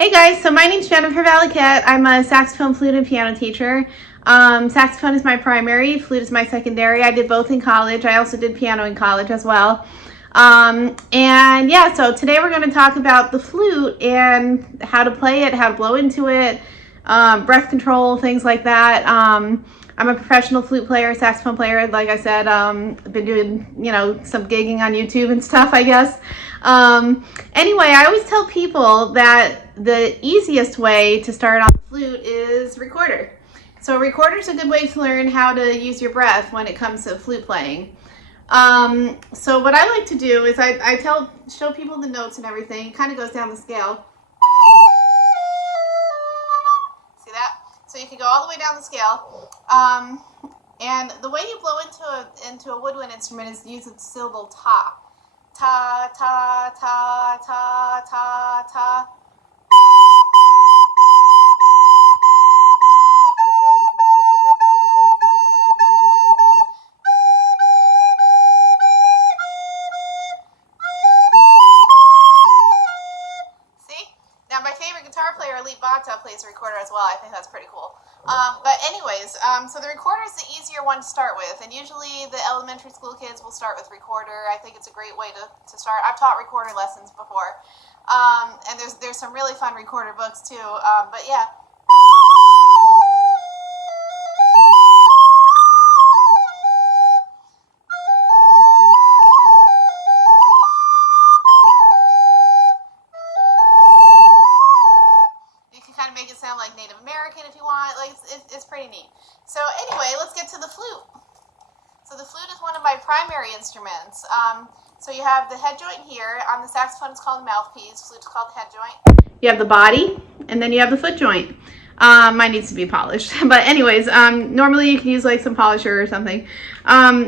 Hey guys, so my name's Jennifer Valiquette. I'm a saxophone, flute, and piano teacher. Saxophone is my primary, flute is my secondary. I did both in college. I also did piano in college as well. And yeah, so today we're going to talk about the flute and how to play it, how to blow into it, breath control, things like that. I'm a professional flute player, saxophone player. Like I said, I've been doing, some gigging on YouTube and stuff, I guess. Anyway, I always tell people that the easiest way to start on the flute is recorder. So a recorder is a good way to learn how to use your breath when it comes to flute playing. So what I like to do is I show people the notes and everything. It kind of goes down the scale. See that? So you can go all the way down the scale. And the way you blow into a woodwind instrument is to use the syllable ta. Ta, ta, ta, ta, ta, ta. Plays a recorder as well. I think that's pretty cool. But anyways, so the recorder is the easier one to start with, and usually the elementary school kids will start with recorder. I think it's a great way to start. I've taught recorder lessons before, and there's some really fun recorder books too. But yeah. Make it sound like Native American if you want. Like it's pretty neat. So anyway, let's get to the flute. So the flute is one of my primary instruments. So you have the head joint here. On the saxophone it's called mouthpiece. Flute is called head joint. You have the body, and then you have the foot joint. Mine needs to be polished. But anyways, normally you can use like some polisher or something.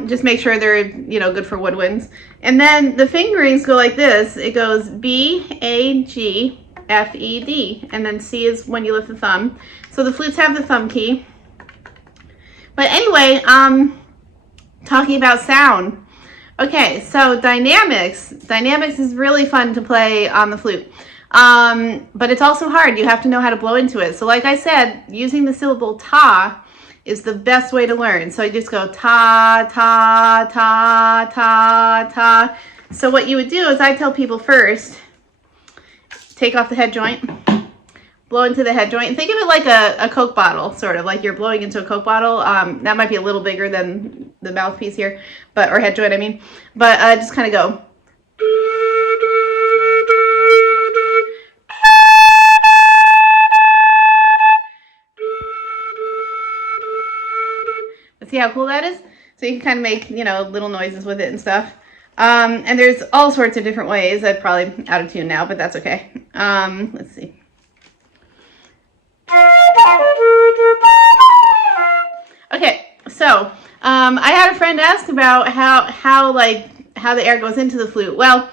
Just make sure they're good for woodwinds. And then the fingerings go like this. It goes B, A, G, F, E, D, and then C is when you lift the thumb. So the flutes have the thumb key. But anyway, talking about sound. Okay, so dynamics. Dynamics is really fun to play on the flute. But it's also hard. You have to know how to blow into it. So like I said, using the syllable ta is the best way to learn. So you just go ta, ta, ta, ta, ta. So what you would do is I tell people first, take off the head joint, blow into the head joint. Think of it like a Coke bottle, sort of like you're blowing into a Coke bottle. That might be a little bigger than the mouthpiece here, or head joint, I mean. But just kind of go. See how cool that is? So you can kind of make, little noises with it and stuff. And there's all sorts of different ways. I'm probably out of tune now, but that's okay. Let's see. Okay, so I had a friend ask about how the air goes into the flute. Well,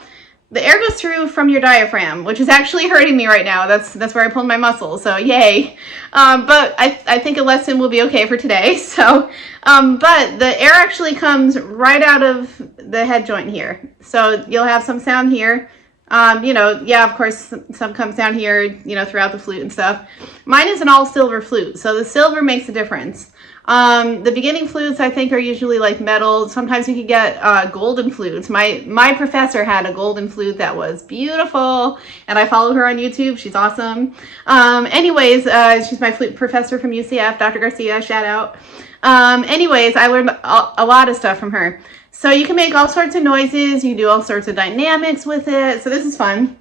the air goes through from your diaphragm, which is actually hurting me right now. That's where I pulled my muscle, so yay. But I think a lesson will be okay for today. So, but the air actually comes right out of the head joint here. So you'll have some sound here. Yeah, of course, some comes down here, throughout the flute and stuff. Mine is an all silver flute, so the silver makes a difference. The beginning flutes, I think, are usually like metal. Sometimes you could get golden flutes. My professor had a golden flute that was beautiful, and I follow her on YouTube. She's awesome. Anyways, she's my flute professor from UCF, Dr. Garcia, shout out. Anyways, I learned a lot of stuff from her. So you can make all sorts of noises. You can do all sorts of dynamics with it. So this is fun.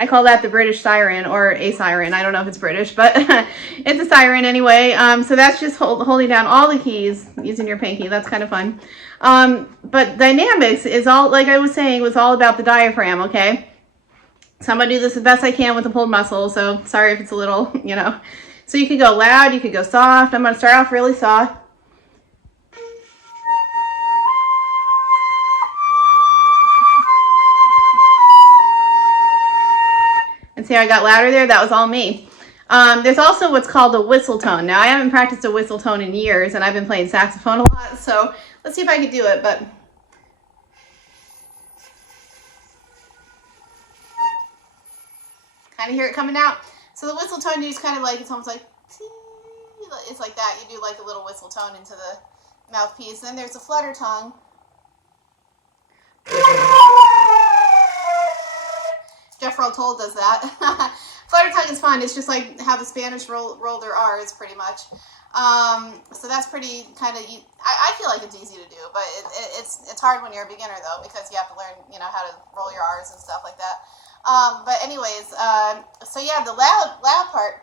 I call that the British siren, or a siren. I don't know if it's British, but it's a siren anyway. So that's just holding down all the keys using your pinky. That's kind of fun. But dynamics is all, like I was saying, was all about the diaphragm, okay? So I'm going to do this the best I can with the pulled muscle, so sorry if it's a little, So you could go loud, you could go soft. I'm going to start off really soft. And see how I got louder there? That was all me. There's also what's called a whistle tone. Now, I haven't practiced a whistle tone in years, and I've been playing saxophone a lot, so let's see if I can do it. But kind of hear it coming out. So the whistle tone you just kind of like, it's almost like, it's like that. You do like a little whistle tone into the mouthpiece. Then there's a flutter tongue. Jeff Toll does that. Flutter tongue is fun. It's just like how the Spanish roll their R's pretty much. So that's pretty kind of, I feel like it's easy to do, but it's hard when you're a beginner though, because you have to learn, you know, how to roll your R's and stuff like that. But anyways, so yeah, the loud part.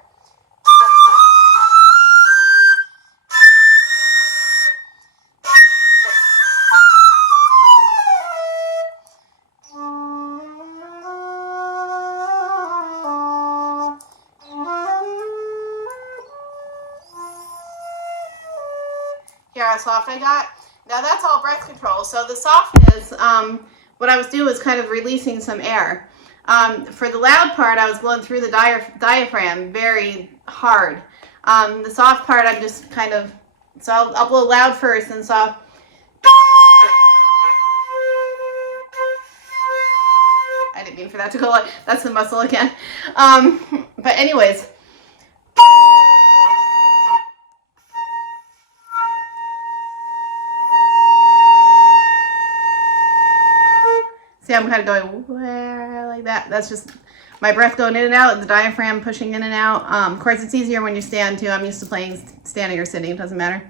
Here, how soft I got. Now that's all breath control. So the softness, what I was doing was kind of releasing some air. For the loud part, I was blowing through the diaphragm very hard. The soft part, I'm just kind of, so I'll blow loud first and soft. I didn't mean for that to go like, that's the muscle again. But anyways. See, I'm kind of going like that. That's just my breath going in and out, the diaphragm pushing in and out. Of course, it's easier when you stand too. I'm used to playing standing or sitting. It doesn't matter.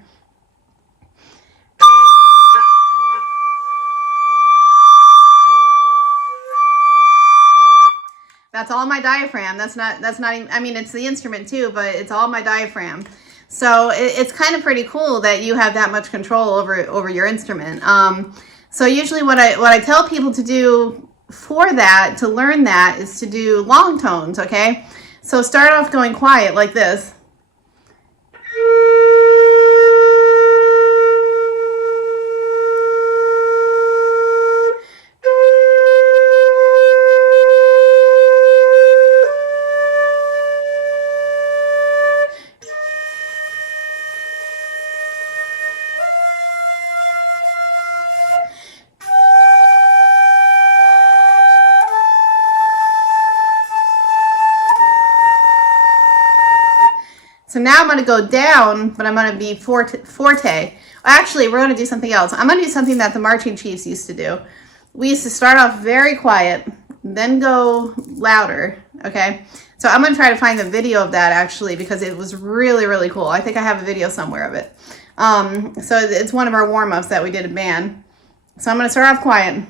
That's all my diaphragm. That's not even, I mean, it's the instrument too, but it's all my diaphragm. So it's kind of pretty cool that you have that much control over your instrument. So usually what I tell people to do for that, to learn that, is to do long tones, okay? So start off going quiet like this. So now I'm going to go down, but I'm going to be forte. Actually, we're going to do something else. I'm going to do something that the marching chiefs used to do. We used to start off very quiet, then go louder, okay? So I'm going to try to find the video of that, actually, because it was really, really cool. I think I have a video somewhere of it. So it's one of our warm-ups that we did in band. So I'm going to start off quiet.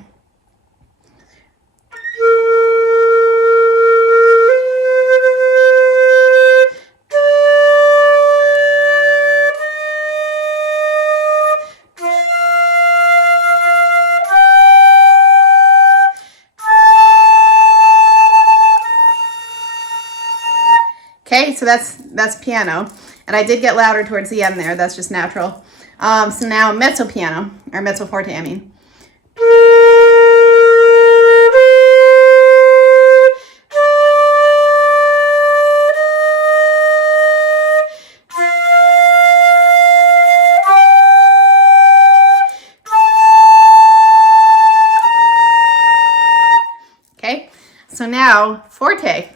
Okay, so that's piano, and I did get louder towards the end there. That's just natural. So now mezzo piano, or mezzo forte, I mean. Okay, so now forte.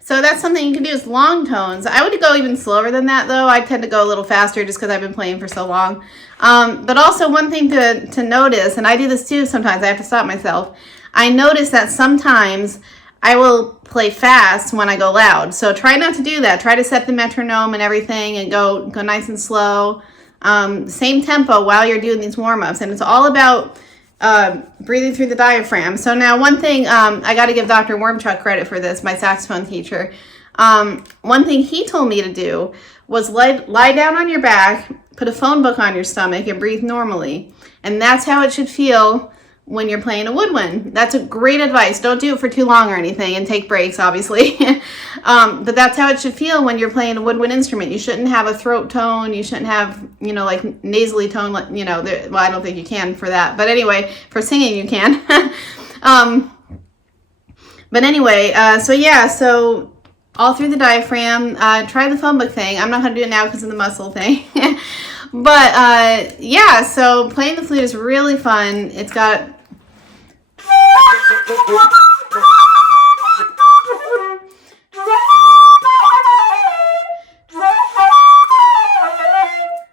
So that's something you can do is long tones. I would go even slower than that though. I tend to go a little faster just because I've been playing for so long. But also one thing to notice, and I do this too sometimes, I have to stop myself. I notice that sometimes I will play fast when I go loud. So try not to do that. Try to set the metronome and everything and go nice and slow. Same tempo while you're doing these warm-ups. And it's all about breathing through the diaphragm. So now one thing, I got to give Dr. Wormchuck credit for this, my saxophone teacher. One thing he told me to do was lie down on your back, put a phone book on your stomach, and breathe normally. And that's how it should feel when you're playing a woodwind. That's a great advice. Don't do it for too long or anything, and take breaks, obviously. But that's how it should feel when you're playing a woodwind instrument. You shouldn't have a throat tone. You shouldn't have, you know, like nasally tone, you know, well, I don't think you can for that. But anyway, for singing you can. But anyway, so yeah, so all through the diaphragm, try the phone book thing. I'm not going to do it now because of the muscle thing. But yeah, so playing the flute is really fun. It's got...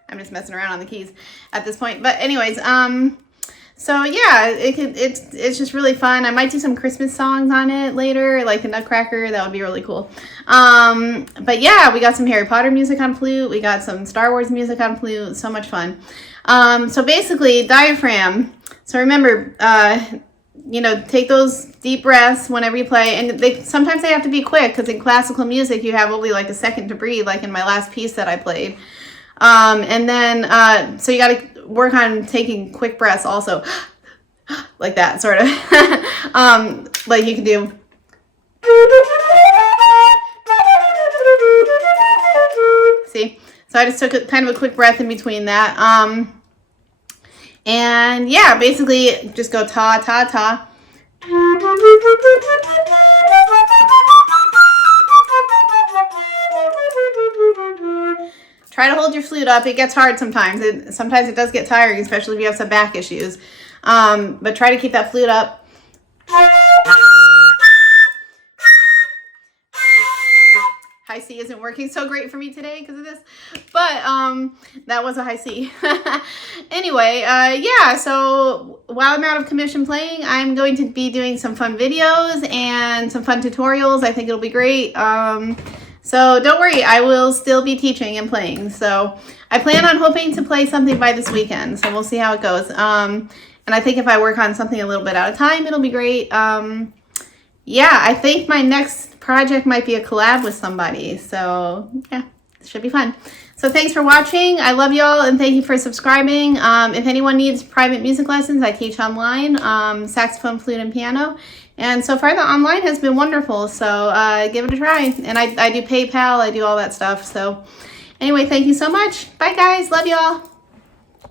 I'm just messing around on the keys at this point. But anyways, so yeah, it's just really fun. I might do some Christmas songs on it later, like the Nutcracker. That would be really cool. But yeah, we got some Harry Potter music on flute. We got some Star Wars music on flute. So much fun. So basically, diaphragm. So remember, you know, take those deep breaths whenever you play. And sometimes they have to be quick, because in classical music, you have only like a second to breathe, like in my last piece that I played. And then, so you got to work on taking quick breaths also, like that, sort of. Like you can do. See? So I just took kind of a quick breath in between that. And yeah, basically just go ta, ta, ta. Try to hold your flute up. It gets hard sometimes. Sometimes it does get tiring, especially if you have some back issues. But try to keep that flute up. High C isn't working so great for me today because of this, but that was a high C. Anyway, yeah, so while I'm out of commission playing, I'm going to be doing some fun videos and some fun tutorials. I think it'll be great. So don't worry, I will still be teaching and playing. So I plan on hoping to play something by this weekend, so we'll see how it goes. And I think if I work on something a little bit at a time, it'll be great. Yeah, I think my next project might be a collab with somebody. So yeah, it should be fun. So thanks for watching. I love y'all, and thank you for subscribing. If anyone needs private music lessons, I teach online, saxophone, flute, and piano. And so far the online has been wonderful. So give it a try. And I do PayPal, I do all that stuff. So anyway, thank you so much. Bye guys, love y'all.